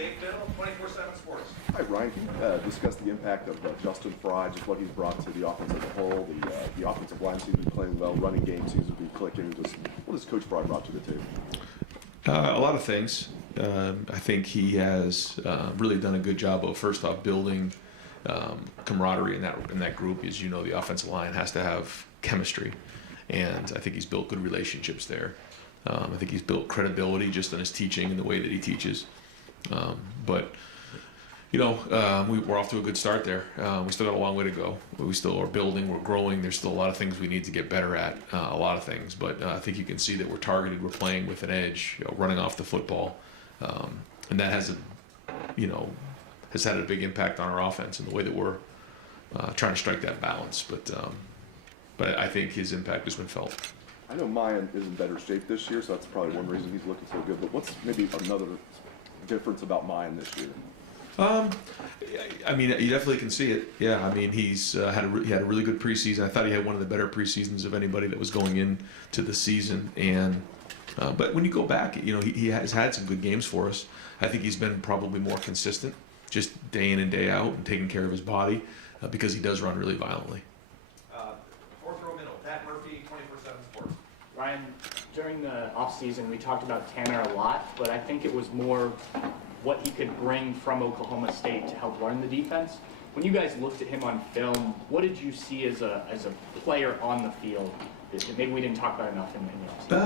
Dave Biddle, 24/7 Sports. Hi, Ryan. Can you discuss the impact of Justin Fry, just what he's brought to the offense as a whole? The offensive line seems to be playing well, running game seems to be clicking. Just what has Coach Fry brought to the table? A lot of things. I think he has really done a good job of, first off, building camaraderie in that group. As you know, the offensive line has to have chemistry, and I think he's built good relationships there. I think he's built credibility just in his teaching and the way that he teaches. But we're off to a good start there. We still got a long way to go. We still are building, we're growing. There's still a lot of things we need to get better at, a lot of things. But I think you can see that we're targeted, we're playing with an edge, running off the football. And that has had a big impact on our offense and the way that we're trying to strike that balance. But I think his impact has been felt. I know Mayan is in better shape this year, so that's probably one reason he's looking so good. But what's maybe another difference about Mayan this year? I mean, you definitely can see it. Yeah, I mean, he had a really good preseason. I thought he had one of the better preseasons of anybody that was going into the season. And but when you go back, he has had some good games for us. I think he's been probably more consistent, just day in and day out, and taking care of his body because he does run really violently. Fourth row middle, Pat Murphy, 24/7 Sports. Ryan, during the offseason, we talked about Tanner a lot, but I think it was more what he could bring from Oklahoma State to help learn the defense. When you guys looked at him on film, what did you see as a player on the field that maybe we didn't talk about enough in the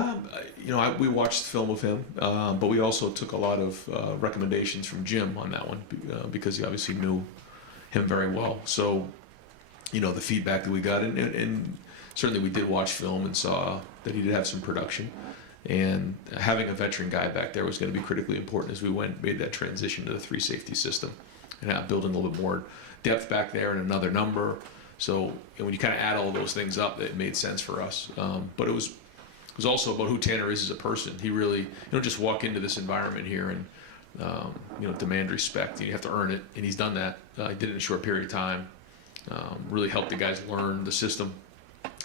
offseason? We watched film of him, but we also took a lot of recommendations from Jim on that one because he obviously knew him very well. So, the feedback that we got, and certainly we did watch film and saw that he did have some production. And having a veteran guy back there was going to be critically important as we made that transition to the 3 safety system and building a little bit more depth back there and another number. So when you kind of add all of those things up, it made sense for us. But it was also about who Tanner is as a person. He really, you don't just walk into this environment here and demand respect. You have to earn it, and he's done that. He did it in a short period of time. Really helped the guys learn the system.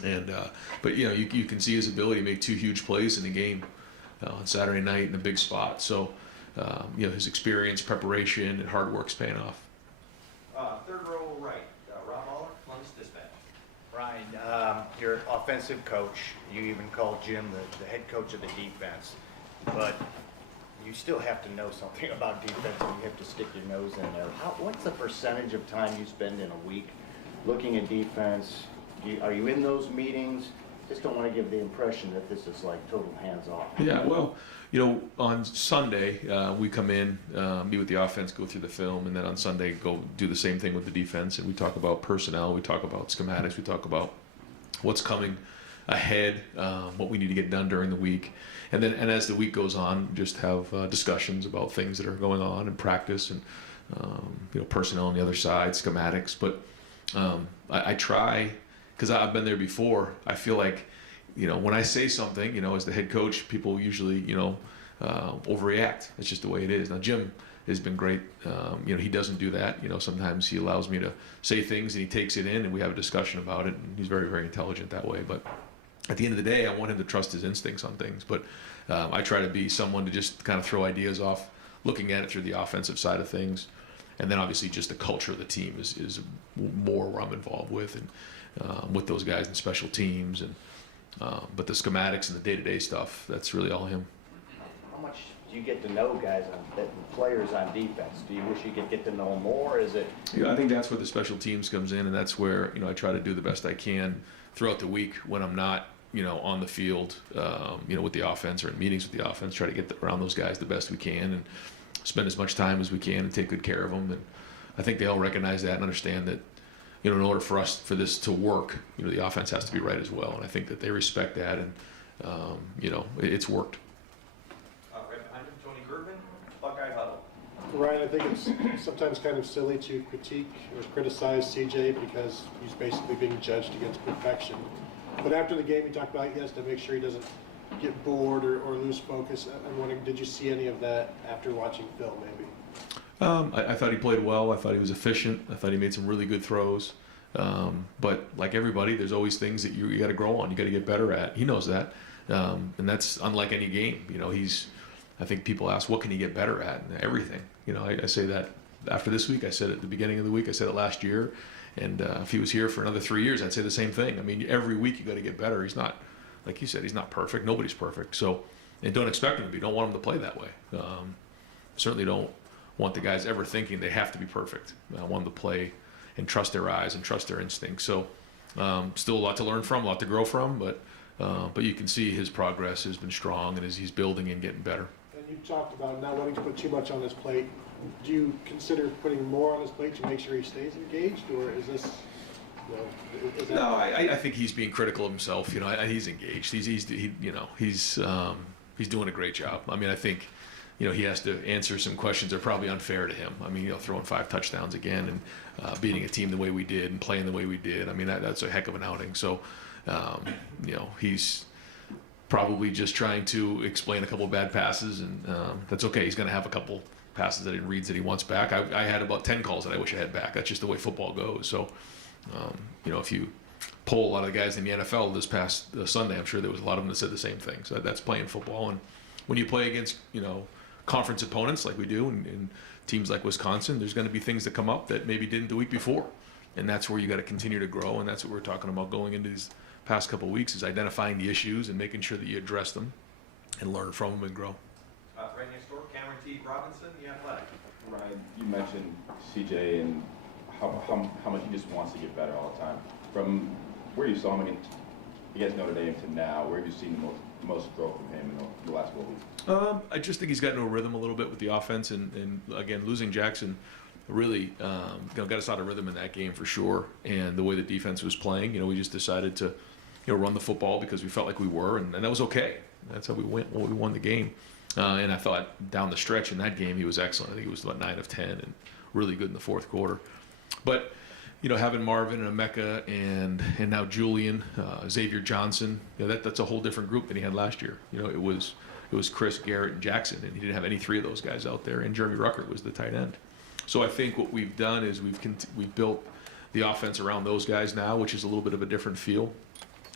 And but you can see his ability to make 2 huge plays in the game on Saturday night in a big spot. So his experience, preparation, and hard work's paying off. Third row right, Rob Aller, Columbus Dispatch. Ryan, you're offensive coach. You even call Jim the head coach of the defense, but you still have to know something about defense, and you have to stick your nose in there. What's the percentage of time you spend in a week looking at defense? Are you in those meetings? Just don't want to give the impression that this is like total hands-off. Yeah, well, on Sunday, we come in, meet with the offense, go through the film, and then on Sunday go do the same thing with the defense. And we talk about personnel, we talk about schematics, we talk about what's coming ahead, what we need to get done during the week. And as the week goes on, just have discussions about things that are going on in practice and personnel on the other side, schematics. But I try, because I've been there before, I feel like, when I say something, as the head coach, people usually, overreact. It's just the way it is. Now, Jim has been great. He doesn't do that. Sometimes he allows me to say things and he takes it in and we have a discussion about it. And he's very, very intelligent that way. But at the end of the day, I want him to trust his instincts on things. But I try to be someone to just kind of throw ideas off, looking at it through the offensive side of things. And then obviously just the culture of the team is more where I'm involved with, and with those guys in special teams, and but the schematics and the day-to-day stuff, that's really all him. How much do you get to know guys, players on defense? Do you wish you could get to know more? Is it? I think that's where the special teams comes in, and that's where I try to do the best I can throughout the week when I'm not on the field, with the offense or in meetings with the offense. Try to get around those guys the best we can and spend as much time as we can and take good care of them. And I think they all recognize that and understand that, in order for this to work, the offense has to be right as well. And I think that they respect that, and it's worked. Right behind him, Tony Gervin, Buckeye Huddle. Ryan, I think it's sometimes kind of silly to critique or criticize CJ because he's basically being judged against perfection. But after the game, he talked about he has to make sure he doesn't get bored or lose focus. I'm wondering, did you see any of that after watching film, maybe? I thought he played well. I thought he was efficient. I thought he made some really good throws. But like everybody, there's always things that you got to grow on. You got to get better at. He knows that, and that's unlike any game. He's I think people ask, what can he get better at? And everything. You know, I say that after this week. I said it at the beginning of the week. I said it last year. And if he was here for another 3 years, I'd say the same thing. I mean, every week you got to get better. He's not, like you said, he's not perfect. Nobody's perfect. So, and don't expect him to be. Don't want him to play that way. Certainly don't want the guys ever thinking they have to be perfect. I want them to play and trust their eyes and trust their instincts. So, still a lot to learn from, a lot to grow from, but you can see his progress has been strong, and as he's building and getting better. And you talked about not wanting to put too much on his plate. Do you consider putting more on his plate to make sure he stays engaged, or is this? Is that No, I think he's being critical of himself. You know, he's engaged. He's doing a great job. I mean, I think, you know, he has to answer some questions that are probably unfair to him. I mean, you know, throwing 5 touchdowns again and beating a team the way we did and playing the way we did. I mean, that's a heck of an outing. So, you know, he's probably just trying to explain a couple of bad passes, and that's okay. He's going to have a couple passes that he reads that he wants back. I had about 10 calls that I wish I had back. That's just the way football goes. So, you know, if you poll a lot of the guys in the NFL this past Sunday, I'm sure there was a lot of them that said the same thing. So that's playing football. And when you play against, you know, conference opponents like we do and teams like Wisconsin, there's going to be things that come up that maybe didn't the week before. And that's where you got to continue to grow. And that's what we're talking about going into these past couple of weeks, is identifying the issues and making sure that you address them and learn from them and grow. Right next door, Cameron T. Robinson, The Athletic. Ryan, you mentioned CJ and how much he just wants to get better all the time. From where you saw him against Notre Dame to now, where have you seen the most growth from him in the last 4 weeks? I just think he's gotten a rhythm a little bit with the offense, and again, losing Jackson really got us out of rhythm in that game for sure. And the way the defense was playing, you know, we just decided to, you know, run the football because we felt like we were, and that was okay. That's how we won the game. And I thought down the stretch in that game he was excellent. I think he was about 9 of 10 and really good in the fourth quarter. But, you know, having Marvin and Emeka and now Julian, Xavier Johnson, you know, that's a whole different group than he had last year. You know, it was Chris, Garrett, and Jackson, and he didn't have any 3 of those guys out there. And Jeremy Ruckert was the tight end. So I think what we've done is we've built the offense around those guys now, which is a little bit of a different feel.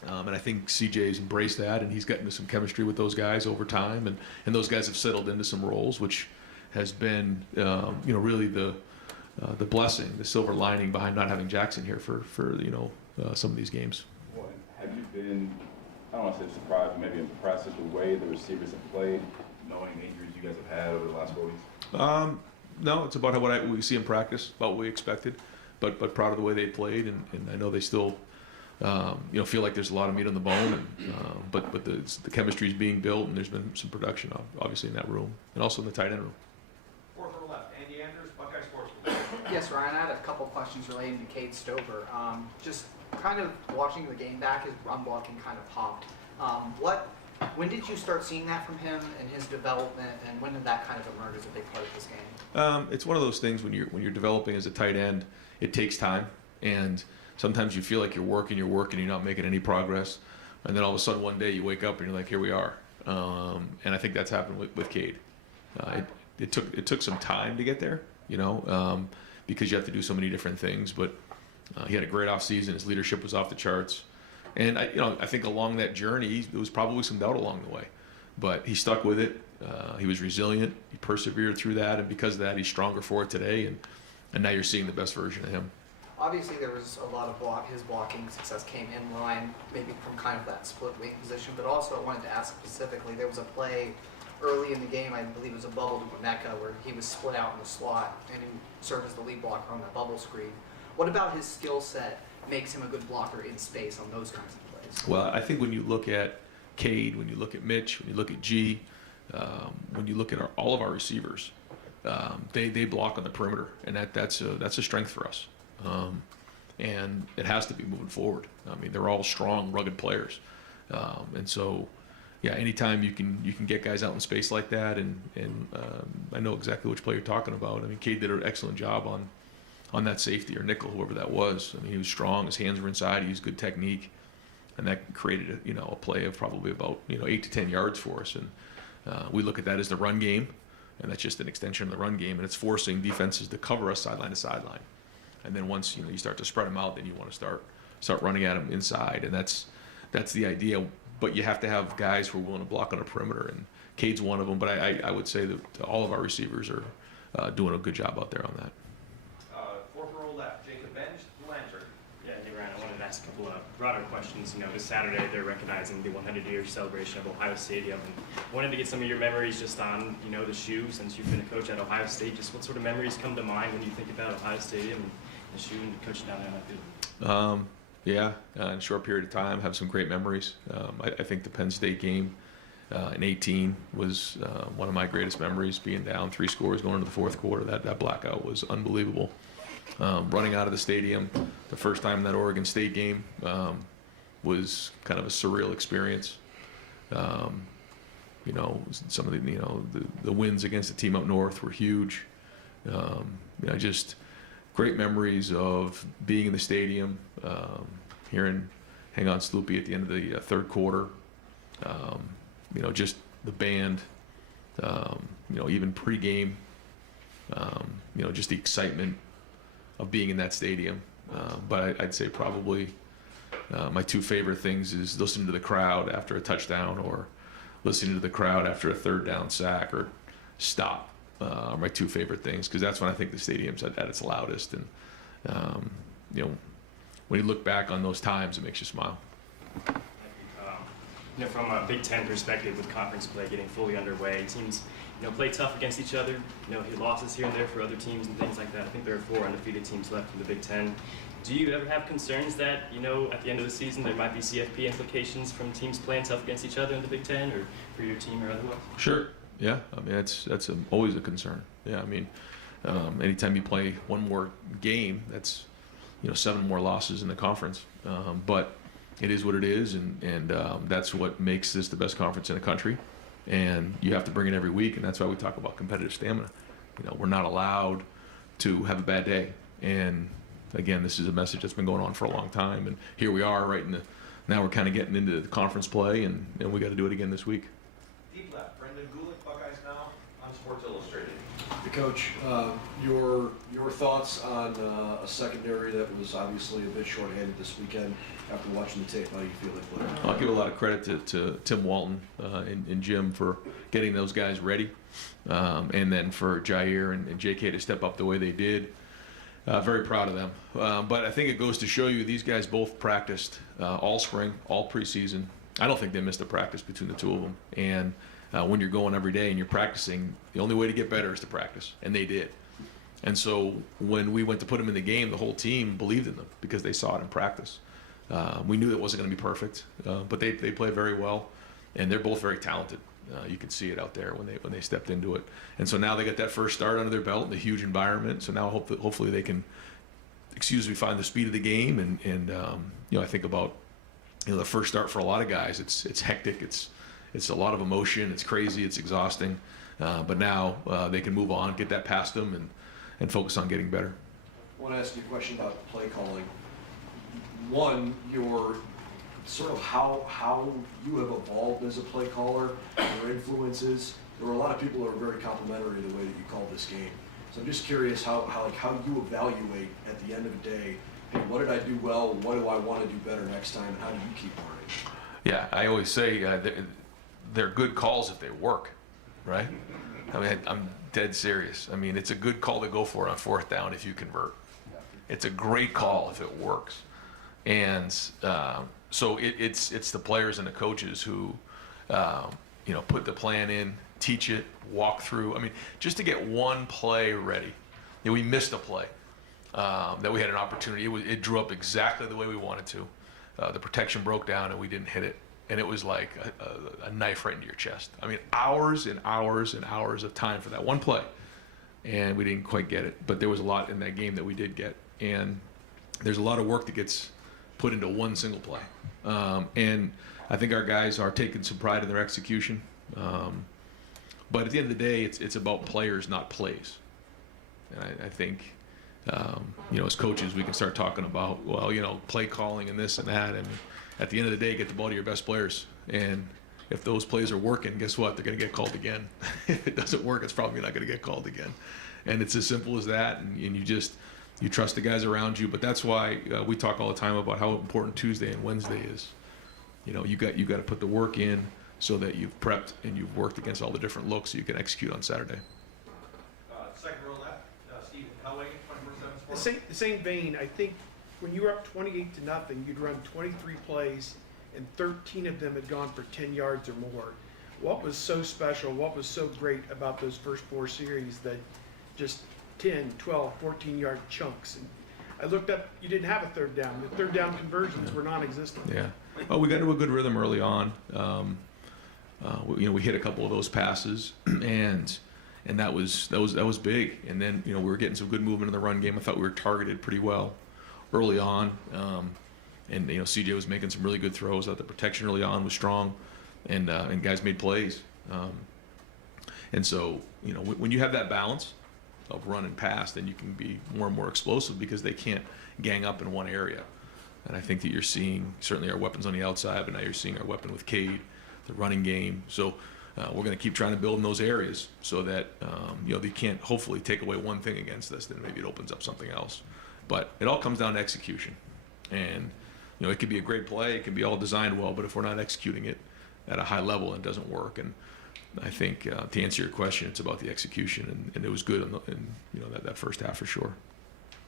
And I think CJ's embraced that, and he's gotten into some chemistry with those guys over time, and those guys have settled into some roles, which has been, you know, really the blessing, the silver lining behind not having Jackson here for you know, some of these games. Well, have you been, I don't want to say surprised, but maybe impressed at the way the receivers have played, knowing the injuries you guys have had over the last 4 weeks? No, it's about what we see in practice, about what we expected, but proud of the way they played, and I know they still, you know, feel like there's a lot of meat on the bone, and, but the chemistry is being built, and there's been some production obviously in that room, and also in the tight end room. Fourth row left, Andy Andrews, Buckeye Sports. Yes, Ryan, I had a couple questions relating to Cade Stover. Just kind of watching the game back, his run blocking kind of popped. When did you start seeing that from him and his development, and when did that kind of emerge as a big part of this game? It's one of those things when you're developing as a tight end, it takes time, and sometimes you feel like you're working, you're not making any progress, and then all of a sudden one day you wake up and you're like, here we are. And I think that's happened with Cade. It took some time to get there, you know, because you have to do so many different things. But he had a great offseason. His leadership was off the charts, and I think along that journey there was probably some doubt along the way, but he stuck with it. He was resilient. He persevered through that, and because of that, he's stronger for it today. And now you're seeing the best version of him. Obviously, there was a lot of his blocking success came in line, maybe from kind of that split wing position, but also I wanted to ask specifically, there was a play early in the game, I believe it was a bubble to Emeka, where he was split out in the slot and he served as the lead blocker on that bubble screen. What about his skill set makes him a good blocker in space on those kinds of plays? Well, I think when you look at Cade, when you look at Mitch, when you look at G, when you look at all of our receivers, they block on the perimeter, and that's a strength for us. And it has to be moving forward. I mean, they're all strong, rugged players, and so, yeah. Anytime you can get guys out in space like that, and I know exactly which play you're talking about. I mean, Cade did an excellent job on that safety or nickel, whoever that was. I mean, he was strong. His hands were inside. He used good technique, and that created a play of probably about 8 to 10 yards for us. And we look at that as the run game, and that's just an extension of the run game, and it's forcing defenses to cover us sideline to sideline. And then once you start to spread them out, then you want to start running at them inside, and that's the idea. But you have to have guys who are willing to block on a perimeter, and Cade's one of them, but I would say that all of our receivers are doing a good job out there on that. Fourth row left, Jacob Bench, Blanchard. Yeah, hey Ryan, I wanted to ask a couple of broader questions. You know, this Saturday they're recognizing the 100-year celebration of Ohio Stadium, and wanted to get some of your memories just on, you know, the shoe. Since you've been a coach at Ohio State, just what sort of memories come to mind when you think about Ohio Stadium and the shoe and coaching down there in that field? Yeah, in a short period of time, have some great memories. I think the Penn State game in 18 was one of my greatest memories, being down 3 scores going into the fourth quarter. That blackout was unbelievable. Running out of the stadium the first time in that Oregon State game was kind of a surreal experience. You know, some of the, you know, the wins against the team up north were huge. You know, just great memories of being in the stadium, hearing Hang On Sloopy at the end of the third quarter. You know, just the band, you know, even pregame, you know, just the excitement of being in that stadium. But I'd say probably my 2 favorite things is listening to the crowd after a touchdown, or listening to the crowd after a third down sack or stop. Are my 2 favorite things, because that's when I think the stadium's at its loudest. And you know, when you look back on those times, it makes you smile. You know, from a Big Ten perspective, with conference play getting fully underway, teams, you know, play tough against each other. You know, losses here and there for other teams and things like that. I think there are 4 undefeated teams left in the Big Ten. Do you ever have concerns that, you know, at the end of the season there might be CFP implications from teams playing tough against each other in the Big Ten, or for your team or otherwise? Sure. Yeah. I mean, that's always a concern. Yeah. I mean, anytime you play one more game, that's, you know, 7 more losses in the conference. But it is what it is, and that's what makes this the best conference in the country. And you have to bring it every week, and that's why we talk about competitive stamina. You know, we're not allowed to have a bad day. And again, this is a message that's been going on for a long time, and here we are right in the, now we're kind of getting into the conference play, and we got to do it again this week. Deep left, Brendan Gulick, Buckeyes Now, on Sports Illustrated. Coach, your thoughts on a secondary that was obviously a bit shorthanded this weekend. After watching the tape, how do you feel they played? I'll give a lot of credit to Tim Walton and Jim for getting those guys ready, and then for Jair and JK to step up the way they did. Very proud of them. But I think it goes to show you these guys both practiced all spring, all preseason. I don't think they missed a practice between the 2 of them. And when you're going every day and you're practicing, the only way to get better is to practice, and they did. And so when we went to put them in the game, the whole team believed in them because they saw it in practice. We knew it wasn't going to be perfect, but they played very well, and they're both very talented. You could see it out there when they stepped into it. And so now they got that first start under their belt in a huge environment. So now hopefully they can, find the speed of the game. And you know, I think about, you know, the first start for a lot of guys, it's hectic, it's a lot of emotion, it's crazy, it's exhausting. But now they can move on, get that past them, and focus on getting better. I want to ask you a question about play calling. One, your sort of how you have evolved as a play caller, your influences. There were a lot of people who are very complimentary of the way that you called this game. So I'm just curious how you evaluate at the end of the day, hey, what did I do well? What do I want to do better next time? And how do you keep learning? Yeah, I always say they're good calls if they work, right? I mean, I'm dead serious. I mean, it's a good call to go for on 4th down if you convert. It's a great call if it works. And so it's the players and the coaches who, you know, put the plan in, teach it, walk through. I mean, just to get one play ready. You know, we missed a play that we had an opportunity. It drew up exactly the way we wanted to. The protection broke down and we didn't hit it. And it was like a knife right into your chest. I mean, hours and hours and hours of time for that one play. And we didn't quite get it. But there was a lot in that game that we did get. And there's a lot of work that gets put into one single play. And I think our guys are taking some pride in their execution. But at the end of the day, it's about players, not plays. And I think, you know, as coaches, we can start talking about, well, you know, play calling and this and that. And at the end of the day, get the ball to your best players. And if those plays are working, guess what? They're going to get called again. If it doesn't work, it's probably not going to get called again. And it's as simple as that. And you trust the guys around you. But that's why we talk all the time about how important Tuesday and Wednesday is. You know, you got to put the work in so that you've prepped and you've worked against all the different looks so you can execute on Saturday. Second row left, Stephen Hellway, 24/7 The Sports. the same vein, I think when you were up 28-0, you'd run 23 plays and 13 of them had gone for 10 yards or more. What was so special, what was so great about those first 4 series that just 10, 12, 14-yard chunks? And I looked up, you didn't have a third down. The third down conversions were non-existent. Yeah. Well, we got into a good rhythm early on. We hit a couple of those passes, and that was big. And then we were getting some good movement in the run game. I thought we were targeted pretty well early on, and CJ was making some really good throws. I thought the protection early on was strong, and guys made plays. And so when you have that balance of run and pass, then you can be more and more explosive because they can't gang up in one area. And I think that you're seeing certainly our weapons on the outside, but now you're seeing our weapon with Cade, the running game. So we're going to keep trying to build in those areas so that they can't hopefully take away one thing against us, then maybe it opens up something else. But it all comes down to execution. And it could be a great play, it can be all designed well, but if we're not executing it at a high level, it doesn't work. And I think to answer your question, it's about the execution, and it was good in that first half for sure.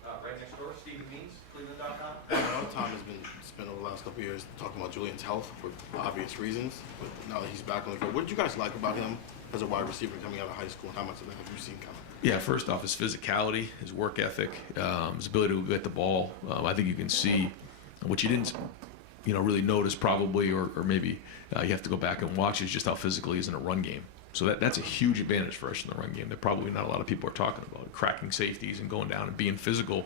Right next door, Stephen Means, Cleveland.com. A lot of time has been spent over the last couple of years talking about Julian's health for obvious reasons. But now that he's back on the field, what did you guys like about him as a wide receiver coming out of high school? And how much of that have you seen coming? Yeah, first off, his physicality, his work ethic, his ability to get the ball. I think you can see what you didn't, really notice probably, or maybe you have to go back and watch is just how physical he is in a run game. So that's a huge advantage for us in the run game that probably not a lot of people are talking about. Cracking safeties and going down and being physical,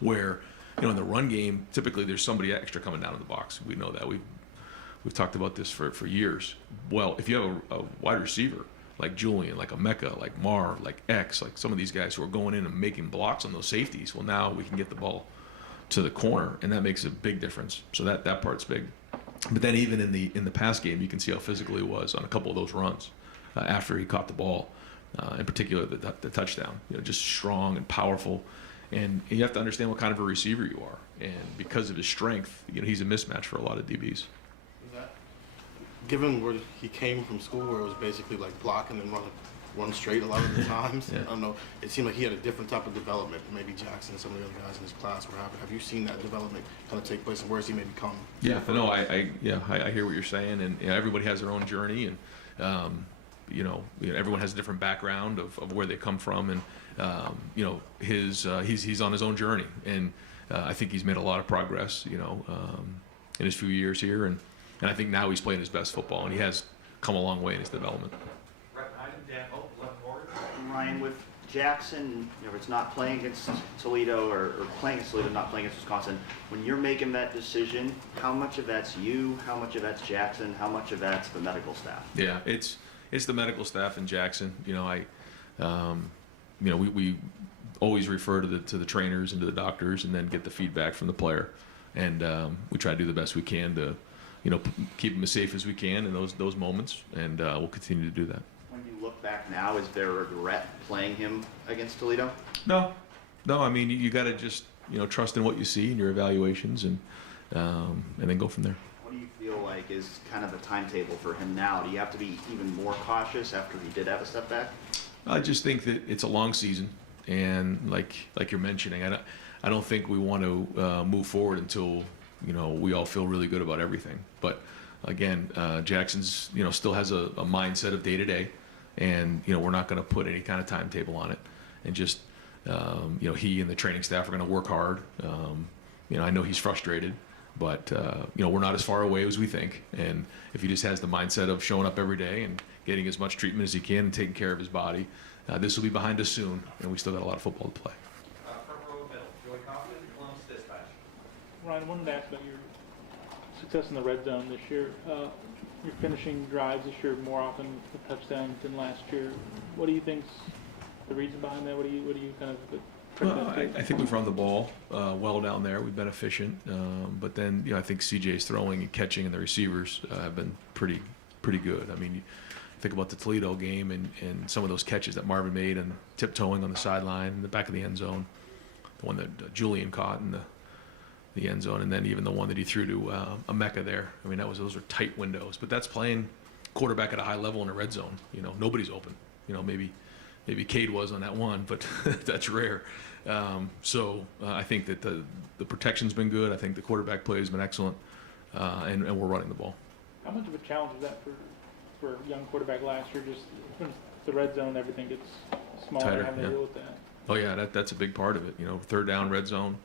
where in the run game typically there's somebody extra coming down in the box. We know that. We've talked about this for years. Well, if you have a wide receiver like Julian, like a Mecca, like Marv, like X, like some of these guys who are going in and making blocks on those safeties, well, now we can get the ball to the corner, and that makes a big difference. So that part's big. But then even in the pass game, you can see how physical he was on a couple of those runs after he caught the ball, in particular the touchdown. Just strong and powerful. And you have to understand what kind of a receiver you are. And because of his strength, he's a mismatch for a lot of DBs. Given where he came from school, where it was basically like blocking and run straight a lot of the times, Yeah. I don't know, it seemed like he had a different type of development than maybe Jackson and some of the other guys in his class were having. Have you seen that development kind of take place, and where has he maybe come? Yeah, no, I hear what you're saying, and everybody has their own journey, and everyone has a different background of where they come from, and he's on his own journey, and I think he's made a lot of progress, in his few years here, and I think now he's playing his best football, and he has come a long way in his development. Right behind him, Dan Hope, left forward. Ryan, with Jackson, if it's not playing against Toledo or playing against Toledo, not playing against Wisconsin, when you're making that decision, how much of that's you, how much of that's Jackson, how much of that's the medical staff? Yeah, it's the medical staff in Jackson. We always refer to the trainers and to the doctors, and then get the feedback from the player, and we try to do the best we can to keep him as safe as we can in those moments, and we'll continue to do that. When you look back now, is there a regret playing him against Toledo? No. I mean, you got to just trust in what you see in your evaluations, and then go from there. What do you feel like is kind of the timetable for him now? Do you have to be even more cautious after he did have a step back? I just think that it's a long season, and like you're mentioning, I don't think we want to move forward until we all feel really good about everything. But again, Jackson's still has a mindset of day to day, and we're not going to put any kind of timetable on it, and just he and the training staff are going to work hard. I know he's frustrated, but we're not as far away as we think, and if he just has the mindset of showing up every day and getting as much treatment as he can and taking care of his body, this will be behind us soon, and we still got a lot of football to play. Front row middle, Joey Kaufman, Columbus Dispatch. Ryan, I wanted to ask about your success in the red zone this year. You're finishing drives this year more often with touchdowns than last year. What do you think's the reason behind that? What do you kind of Well, I think we've run the ball well down there. We've been efficient, but then I think CJ's throwing and catching and the receivers have been pretty good. I mean, you think about the Toledo game and some of those catches that Marvin made and tiptoeing on the sideline in the back of the end zone, the one that Julian caught in the end zone, and then even the one that he threw to a Mecca there. I mean, those were tight windows. But that's playing quarterback at a high level in the red zone. Nobody's open. Maybe Cade was on that one, but that's rare. I think that the protection's been good. I think the quarterback play has been excellent, and we're running the ball. How much of a challenge is that for a young quarterback last year? Just when the red zone, everything gets smaller, Tighter, having to yeah. deal with that. Oh yeah, that's a big part of it. Third down, red zone,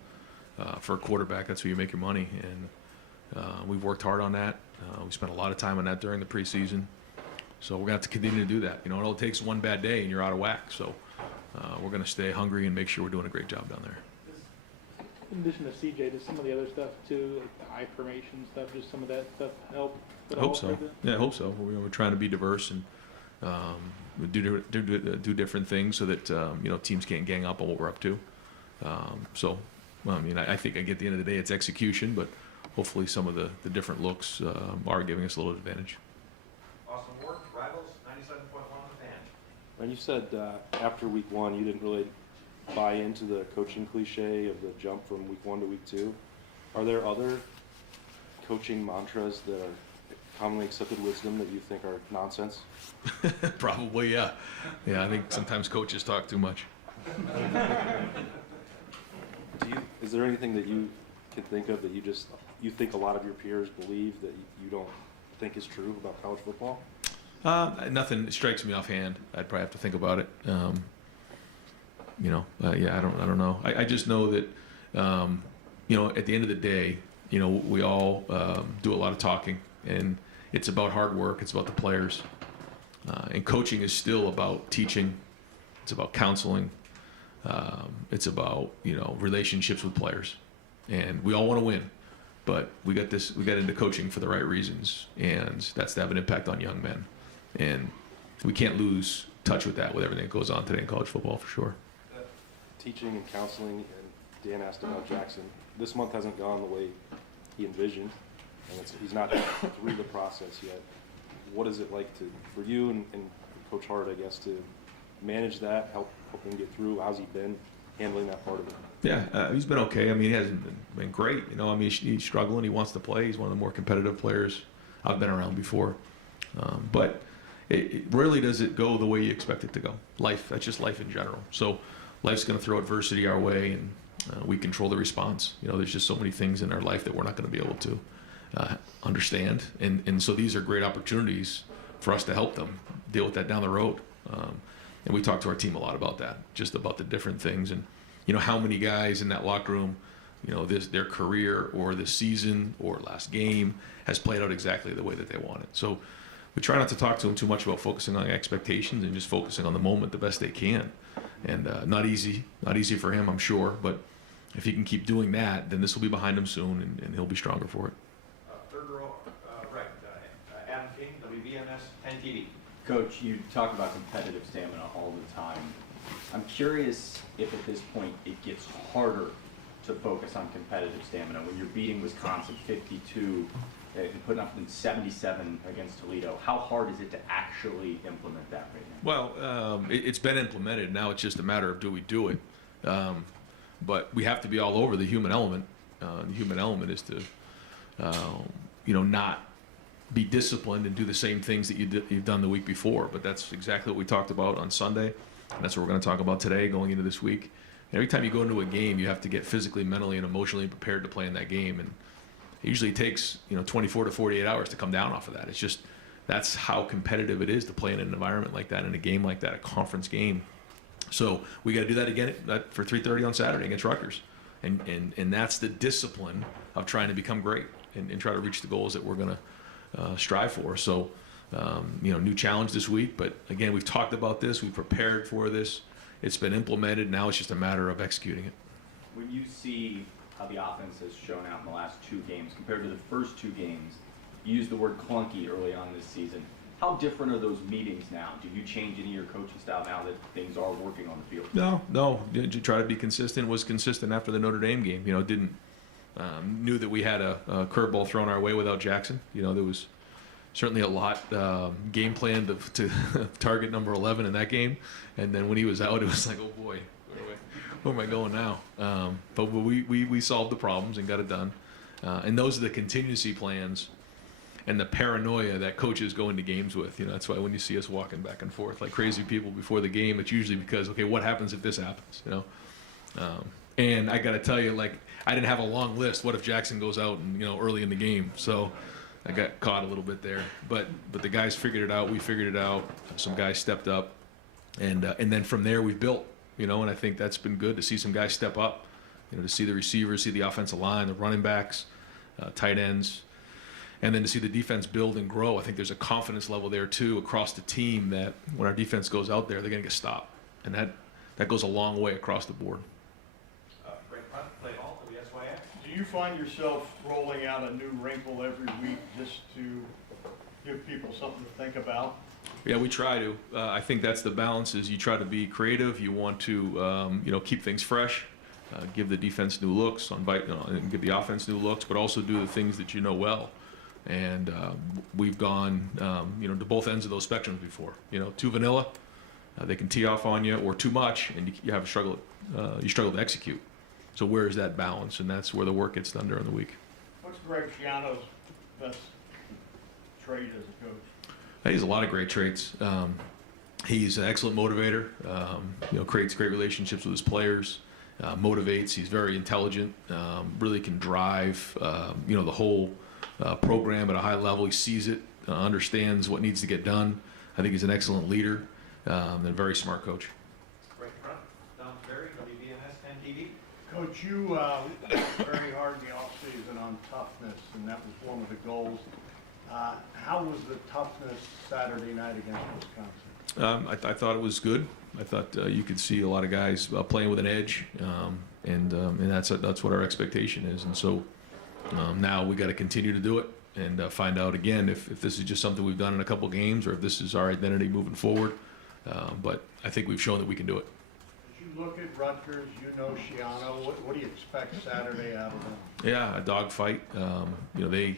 for a quarterback, that's where you make your money, and we've worked hard on that. We spent a lot of time on that during the preseason, so we're gonna have to continue to do that. It only takes one bad day and you're out of whack. So we're gonna stay hungry and make sure we're doing a great job down there. In addition to CJ, does some of the other stuff too, like the eye formation stuff, just some of that stuff help? I hope so. Yeah, I hope so. We're trying to be diverse and do different things so that teams can't gang up on what we're up to. I think at the end of the day it's execution, but hopefully some of the different looks are giving us a little advantage. Austin Ward, Rivals, 97.1 The Fan. And you said after week one you didn't really buy into the coaching cliche of the jump from week one to week two. Are there other coaching mantras that are commonly accepted wisdom that you think are nonsense? Probably, yeah. Yeah, I think sometimes coaches talk too much. Is there anything that you can think of that you think a lot of your peers believe that you don't think is true about college football? Nothing strikes me offhand. I'd probably have to think about it. I don't know. I just know that at the end of the day, we all do a lot of talking, and it's about hard work. It's about the players, and coaching is still about teaching. It's about counseling. It's about relationships with players, and we all want to win, but we got into coaching for the right reasons, and that's to have an impact on young men, and we can't lose touch with that with everything that goes on today in college football for sure. Teaching and counseling, and Dan asked about Jackson. This month hasn't gone the way he envisioned, and he's not through the process yet. What is it like for you and Coach Hart, I guess, to manage that, help him get through? How's he been handling that part of it? Yeah, he's been okay. He hasn't been great. He's struggling. He wants to play. He's one of the more competitive players I've been around before. But it rarely does it go the way you expect it to go. That's just life in general. So life's going to throw adversity our way, and we control the response. There's just so many things in our life that we're not going to be able to understand. And so these are great opportunities for us to help them deal with that down the road. And we talk to our team a lot about that, just about the different things. And, how many guys in that locker room, their career or this season or last game has played out exactly the way that they want it. So we try not to talk to them too much about focusing on expectations and just focusing on the moment the best they can. And not easy for him, I'm sure. But if he can keep doing that, then this will be behind him soon, and he'll be stronger for it. Third row, right, Adam King, WBMS 10 TV. Coach, you talk about competitive stamina all the time. I'm curious if at this point it gets harder to focus on competitive stamina when you're beating Wisconsin 52 and putting up 77 against Toledo. How hard is it to actually implement that right now? Well, it's been implemented. Now it's just a matter of do we do it. But we have to be all over the human element. The human element is to, not be disciplined and do the same things that you've done the week before. But that's exactly what we talked about on Sunday. And that's what we're going to talk about today going into this week. And every time you go into a game, you have to get physically, mentally, and emotionally prepared to play in that game. And it usually takes 24 to 48 hours to come down off of that. It's just that's how competitive it is to play in an environment like that, in a game like that, a conference game. So we got to do that again for 3:30 on Saturday against Rutgers. And that's the discipline of trying to become great and try to reach the goals that we're going to strive for. So, new challenge this week. But again, we've talked about this. We've prepared for this. It's been implemented. Now it's just a matter of executing it. When you see how the offense has shown out in the last two games compared to the first two games, you used the word clunky early on this season. How different are those meetings now? Do you change any of your coaching style now that things are working on the field? No. Did you try to be consistent? Was consistent after the Notre Dame game. Knew that we had a curveball thrown our way without Jackson. There was certainly a lot game planned to target number 11 in that game. And then when he was out, it was like, oh boy, where am I going now? But we solved the problems and got it done. And those are the contingency plans and the paranoia that coaches go into games with. You know, that's why when you see us walking back and forth like crazy people before the game, it's usually because, okay, what happens if this happens? You know, and I got to tell you, like, I didn't have a long list. What if Jackson goes out and, you know, early in the game? So I got caught a little bit there. But the guys figured it out. We figured it out. Some guys stepped up, and then from there we built. You know, and I think that's been good to see some guys step up. You know, to see the receivers, see the offensive line, the running backs, tight ends. And then to see the defense build and grow, I think there's a confidence level there too across the team that when our defense goes out there, they're going to get stopped, and that goes a long way across the board. Great punt, play ball for the SYX. Do you find yourself rolling out a new wrinkle every week just to give people something to think about? Yeah, we try to. I think that's the balance. Is you try to be creative. You want to you know, keep things fresh, give the defense new looks, and give the offense new looks, but also do the things that you know well. And we've gone, you know, to both ends of those spectrums before. You know, too vanilla, they can tee off on you, or too much, and you have a struggle. You struggle to execute. So where is that balance? And that's where the work gets done during the week. What's Greg Schiano's best trait as a coach? He has a lot of great traits. He's an excellent motivator. You know, creates great relationships with his players. Motivates. He's very intelligent. Really can drive. You know, the whole program at a high level. He sees it, understands what needs to get done. I think he's an excellent leader and a very smart coach. Right front, Don Ferry, WBNS 10 TV. Coach, you worked very hard in the offseason on toughness, and that was one of the goals. How was the toughness Saturday night against Wisconsin? I thought it was good. I thought you could see a lot of guys playing with an edge, and that's what our expectation is. And so now we got to continue to do it and find out again if this is just something we've done in a couple games or if this is our identity moving forward. But I think we've shown that we can do it. As you look at Rutgers, you know Schiano. What do you expect Saturday out of them? Yeah, a dogfight. You know, they.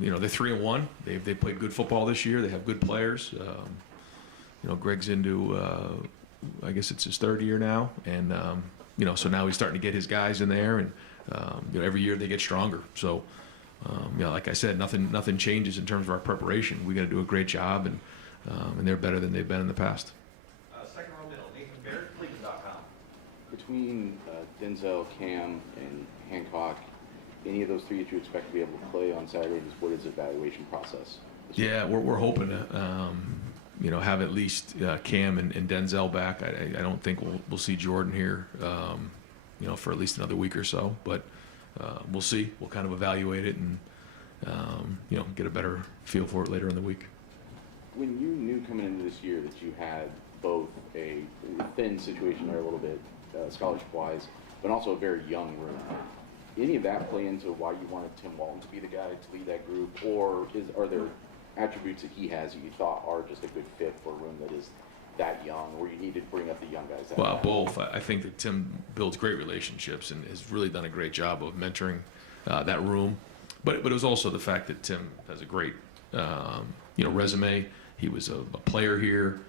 You know, they're 3-1. They played good football this year. They have good players. You know, Greg's into, I guess it's his third year now, and you know, so now he's starting to get his guys in there, and you know, every year they get stronger. So, you know, like I said, nothing changes in terms of our preparation. We got to do a great job, and they're better than they've been in the past. Second row middle, Nathan Baird, Cleveland.com. Between Denzel, Cam, and Hancock, any of those three that you expect to be able to play on Saturday? Just what is the evaluation process? Yeah, we're hoping to, you know, have at least Cam and Denzel back. I don't think we'll see Jordan here, you know, for at least another week or so. But we'll see. We'll kind of evaluate it and, you know, get a better feel for it later in the week. When you knew coming into this year that you had both a thin situation there a little bit, scholarship-wise, but also a very young room, any of that play into why you wanted Tim Walton to be the guy to lead that group, or are there attributes that he has that you thought are just a good fit for a room that is that young, where you need to bring up the young guys? Well, both. I think that Tim builds great relationships and has really done a great job of mentoring that room. But it was also the fact that Tim has a great, you know, resume. He was a player here.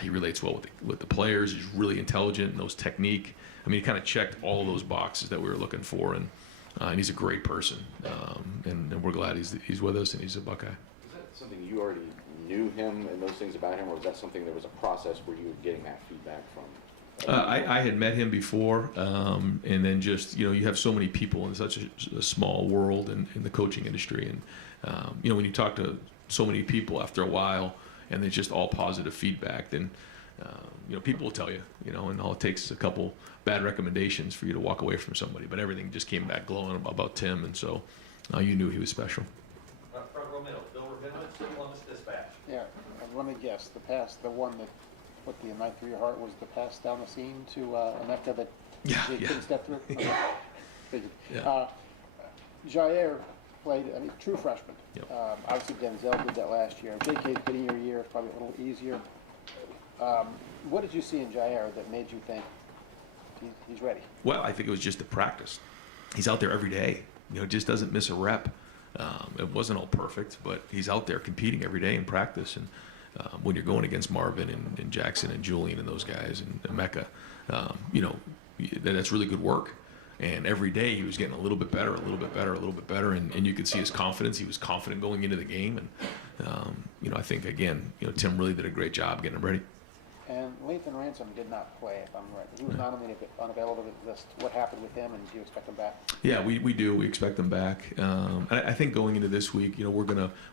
He relates well with the players. He's really intelligent, knows technique. I mean, he kind of checked all of those boxes that we were looking for, and he's a great person. And we're glad he's with us and he's a Buckeye. Is that something you already knew him and those things about him, or was that something there was a process where you were getting that feedback from? I had met him before, and then just, you know, you have so many people in such a small world in the coaching industry, and you know, when you talk to so many people after a while, and it's just all positive feedback, then you know, people will tell you, you know, and all it takes is a couple bad recommendations for you to walk away from somebody. But everything just came back glowing about Tim, and so you knew he was special. Front row middle, Bill Rabinowitz, Columbus Dispatch. Yeah, let me guess. The one that put the knife through your heart was the pass down the seam to Emeka that they couldn't step through? Okay. Yeah. Jair played, I mean, true freshman. Yep. Obviously, Denzel did that last year. JK's been your year, probably a little easier. What did you see in Jair that made you think he's ready? Well, I think it was just the practice. He's out there every day. You know, just doesn't miss a rep. It wasn't all perfect, but he's out there competing every day in practice. And when you're going against Marvin and Jackson and Julian and those guys and Emeka, you know, that's really good work. And every day he was getting a little bit better, a little bit better, a little bit better, and you could see his confidence. He was confident going into the game, and I think again, Tim really did a great job getting him ready. And Lathan Ransom did not play, if I'm right. He was not unavailable. Just what happened with him, and do you expect him back? Yeah, we do. We expect him back. I think going into this week, we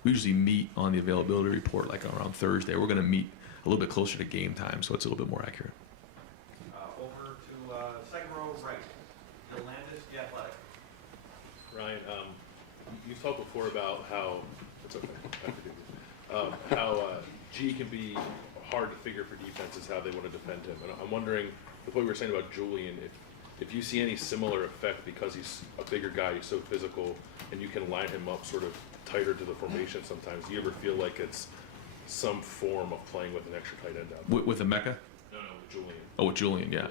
usually meet on the availability report like around Thursday. We're gonna meet a little bit closer to game time, so it's a little bit more accurate. Over to second row right, Delandis, the Athletic. Ryan, you've talked before about how it's okay. I forgive you. How G can be hard to figure for defenses how they want to defend him, and I'm wondering with what we were saying about Julian, if you see any similar effect because he's a bigger guy, he's so physical, and you can line him up sort of tighter to the formation sometimes. Do you ever feel like it's some form of playing with an extra tight end out there? With Emeka? No, with Julian. Oh, with Julian, yeah.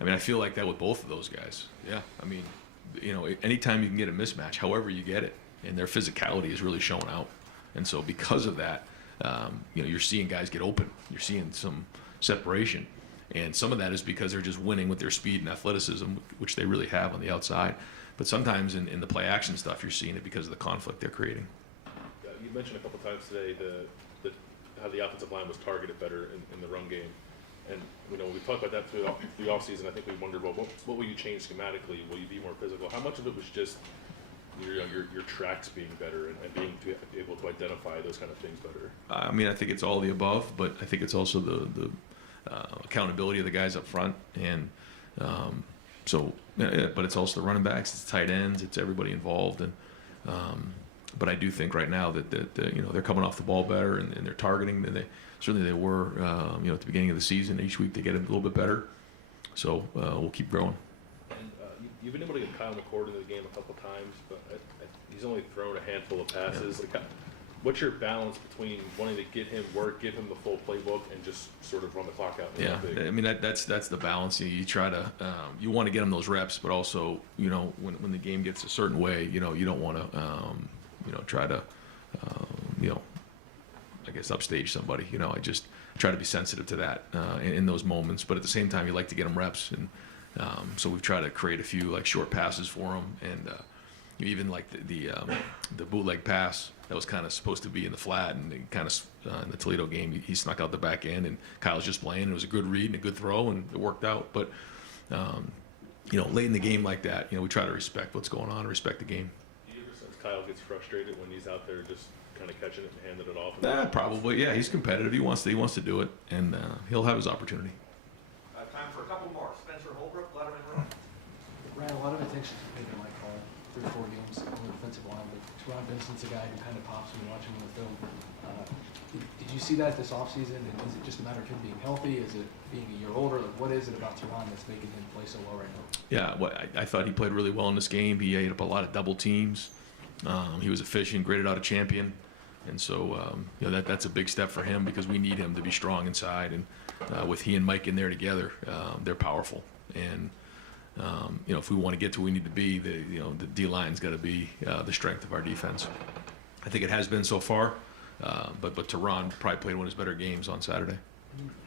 I feel like that with both of those guys. Yeah, anytime you can get a mismatch, however you get it, and their physicality is really showing out. And so because of that, you're seeing guys get open. You're seeing some separation. And some of that is because they're just winning with their speed and athleticism, which they really have on the outside. But sometimes in the play action stuff, you're seeing it because of the conflict they're creating. You mentioned a couple times today how the offensive line was targeted better in the run game. And we talked about that through the offseason. I think we wondered, well, what will you change schematically? Will you be more physical? How much of it was just your tracks being better and being able to identify those kind of things better? I think it's all the above, but I think it's also the accountability of the guys up front, and but it's also the running backs, it's tight ends, it's everybody involved, and but I do think right now that they're coming off the ball better and they're targeting than they were at the beginning of the season. Each week they get a little bit better, so we'll keep growing. And you've been able to get Kyle McCord into the game a couple times, but he's only thrown a handful of passes. Yeah. What's your balance between wanting to get him work, give him the full playbook, and just sort of run the clock out? Yeah, that's the balance. You try to you want to get him those reps, but also when the game gets a certain way, you don't want to try to I guess upstage somebody. I just try to be sensitive to that in those moments, but at the same time you like to get them reps, and so we've tried to create a few like short passes for them, and even like the bootleg pass that was kind of supposed to be in the flat, and kind of in the Toledo game he snuck out the back end, and Kyle's just playing. It was a good read and a good throw, and it worked out. But late in the game like that, we try to respect what's going on, respect the game. Do you ever sense Kyle gets frustrated when he's out there just kind of catching it and handing it off? Probably, yeah. He's competitive. He wants to do it, and he'll have his opportunity. Time for a couple more. Spencer Holbrook, Letterman Row. Ryan, a lot of it takes maybe like 3 or 4 games on the defensive line, but Teron Vincent's a guy who kind of pops when you watch him in the film. Did you see that this offseason, and is it just a matter of him being healthy? Is it being a year older? Like, what is it about Teron that's making him play so well right now? Yeah, I thought he played really well in this game. He ate up a lot of double teams. He was efficient, graded out a champion, and so that's a big step for him because we need him to be strong inside. And with he and Mike in there together, they're powerful. And if we want to get to where we need to be, the D line's got to be the strength of our defense. I think it has been so far, but Teron probably played one of his better games on Saturday.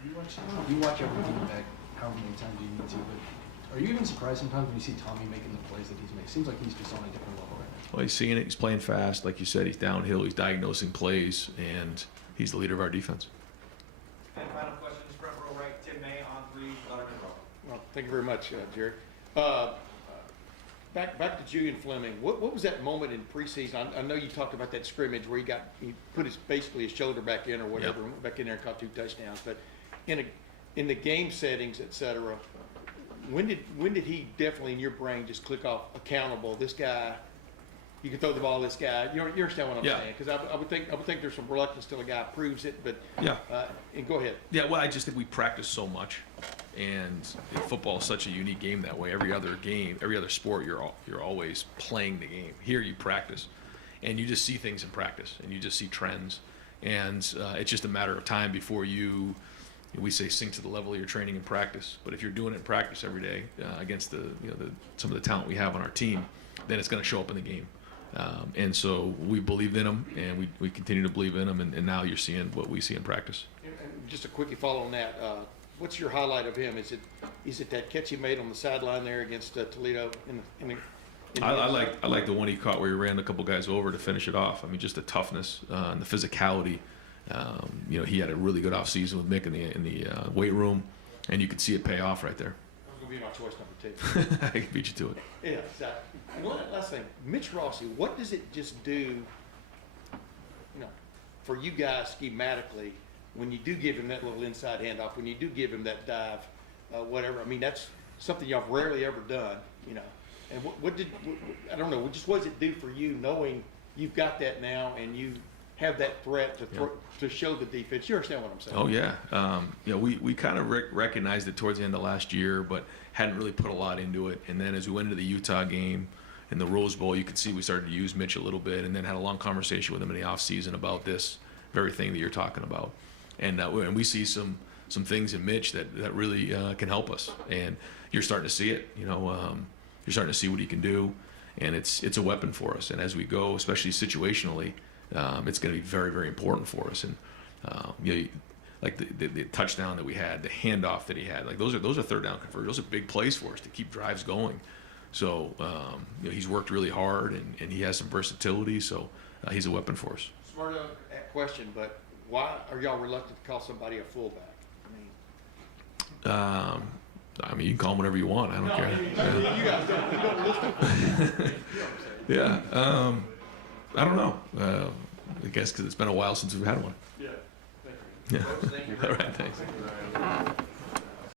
You watch every team back however many times you need to, but are you even surprised sometimes when you see Tommy making the plays that he's making? It seems like he's just on a different level right now. Well, he's seeing it. He's playing fast, like you said. He's downhill. He's diagnosing plays, and he's the leader of our defense. And final questions, front row right, Tim May on 3, Letterman Row. Well, thank you very much, Jared. Back to Julian Fleming. What was that moment in preseason? I know you talked about that scrimmage where he put basically his shoulder back in or whatever, went back in there and caught 2 touchdowns. But in the game settings, et cetera, when did he definitely in your brain just click off accountable? This guy, you can throw the ball to this guy. You understand what I'm saying? Because I would think there's some reluctance till a guy proves it. But and go ahead. Yeah, well, I just think we practice so much, and football is such a unique game that way. Every other game, every other sport, you're always playing the game. Here, you practice, and you just see things in practice, and you just see trends, and it's just a matter of time before we say sink to the level of your training in practice. But if you're doing it in practice every day against some of the talent we have on our team, then it's going to show up in the game. And so we believed in him, and we continue to believe in him, and now you're seeing what we see in practice. And just a quickie follow on that. What's your highlight of him? Is it Is it that catch he made on the sideline there against Toledo in the I like the one he caught where he ran a couple guys over to finish it off. I mean, just the toughness and the physicality. You know, he had a really good offseason with Mick in the weight room, and you could see it pay off right there. That was going to be my choice number 2. I can beat you to it. Yeah, exactly. And one last thing, Mitch Rossi, what does it just do, you know, for you guys schematically when you do give him that little inside handoff, when you do give him that dive, whatever? I mean, that's something y'all have rarely ever done, you know. And I don't know, just what does it do for you knowing you've got that now and you have that threat to show the defense? You understand what I'm saying? Oh, yeah. You know, we kind of recognized it towards the end of last year, but hadn't really put a lot into it. And then as we went into the Utah game and the Rose Bowl, you could see we started to use Mitch a little bit, and then had a long conversation with him in the offseason about this very thing that you're talking about. And we see some things in Mitch that really can help us. And you're starting to see it, you know. You're starting to see what he can do, and it's a weapon for us. And as we go, especially situationally, it's going to be very, very important for us. And you know, like the touchdown that we had, the handoff that he had, like those are third down conversions. Those are big plays for us to keep drives going. So you know, he's worked really hard, and he has some versatility. So he's a weapon for us. Smart question, but why are y'all reluctant to call somebody a fullback? I mean, you can call him whatever you want. I don't care. You guys don't listen. Yeah. I don't know. I guess because it's been a while since we've had one. Yeah. Thank you. Yeah. All right. Thanks.